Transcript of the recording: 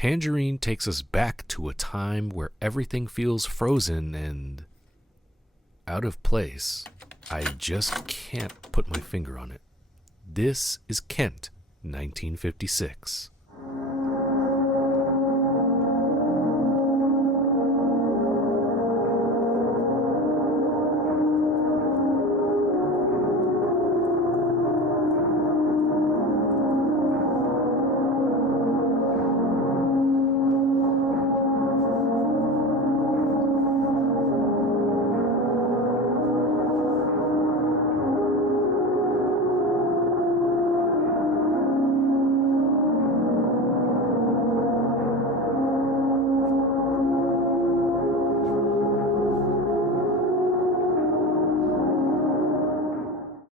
Tangerine takes us back to a time where everything feels frozen and out of place. I just can't put my finger on it. This is Kent, 1956.